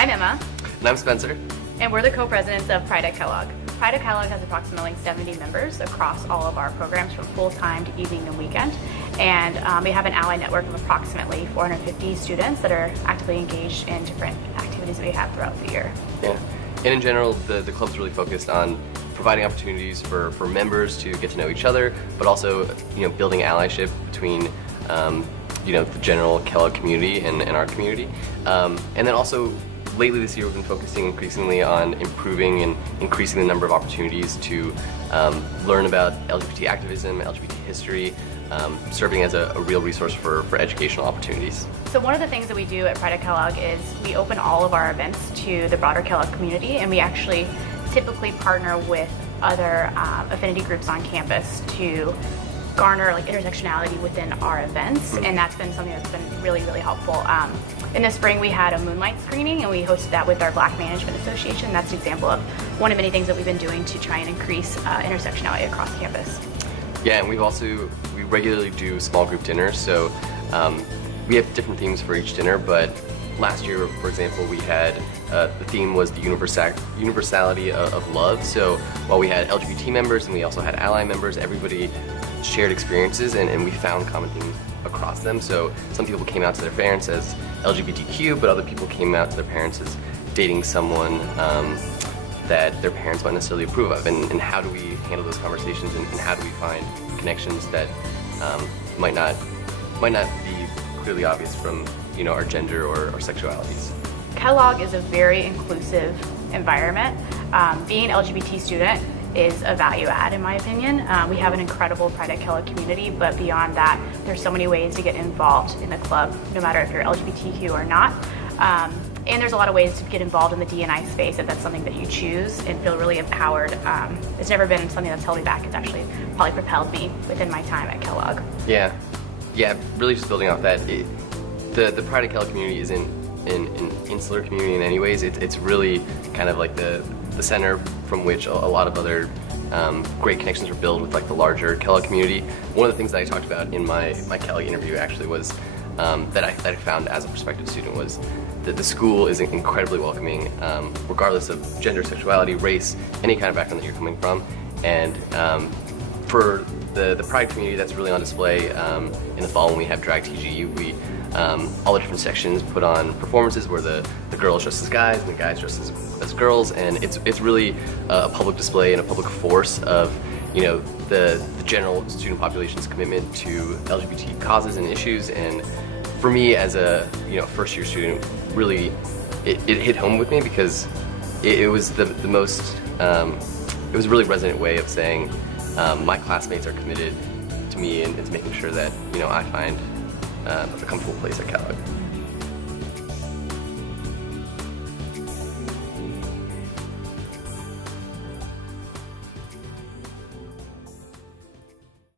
I'm Emma. And I'm Spencer. And we're the co-presidents of Pride at Kellogg. Pride at Kellogg has approximately 70 members across all of our programs from full-time to evening and weekend. And we have an ally network of approximately 450 students that are actively engaged in different activities that we have throughout the year. Yeah. And in general, the club's really focused on providing opportunities for members to get to know each other, but also building allyship between the general Kellogg community and our community. And then also, lately this year we've been focusing increasingly on improving and increasing the number of opportunities to learn about LGBT activism, LGBT history, serving as a real resource for educational opportunities. So one of the things that we do at Pride at Kellogg is we open all of our events to the broader Kellogg community, and we actually typically partner with other affinity groups on campus to garner intersectionality within our events, and that's been something that's been really, really helpful. In the spring we had a moonlight screening, and we hosted that with our Black Management Association. That's an example of one of many things that we've been doing to try and increase intersectionality across campus. Yeah, and we regularly do small group dinners, so we have different themes for each dinner, but last year, for example, we had the theme was the universality of love. So while we had LGBT members and we also had ally members, everybody shared experiences and we found common themes across them. So some people came out to their parents as LGBTQ, but other people came out to their parents as dating someone that their parents might necessarily approve of. And how do we handle those conversations, and how do we find connections that might not be clearly obvious from our gender or sexualities. Kellogg is a very inclusive environment. Being an LGBT student is a value add, in my opinion. We have an incredible Pride at Kellogg community, but beyond that, there's so many ways to get involved in the club, no matter if you're LGBTQ or not. And there's a lot of ways to get involved in the D&I space if that's something that you choose and feel really empowered. It's never been something that's held me back. It's actually probably propelled me within my time at Kellogg. Yeah, really just building off that. The Pride at Kellogg community isn't an insular community in any ways. It's really kind of like the center from which a lot of other great connections were built with the larger Kellogg community. One of the things that I talked about in my Kellogg interview actually was that I found as a prospective student was that the school is incredibly welcoming, regardless of gender, sexuality, race, any kind of background that you're coming from. And for the Pride community, that's really on display in the fall when we have Drag TG. We all the different sections put on performances where the girls dress as guys and the guys dress as girls, and it's really a public display and a public force of the general student population's commitment to LGBT causes and issues. And for me as a first year student, really it hit home with me because it was the most it was a really resonant way of saying my classmates are committed to me and to making sure that I find a comfortable place at Kellogg.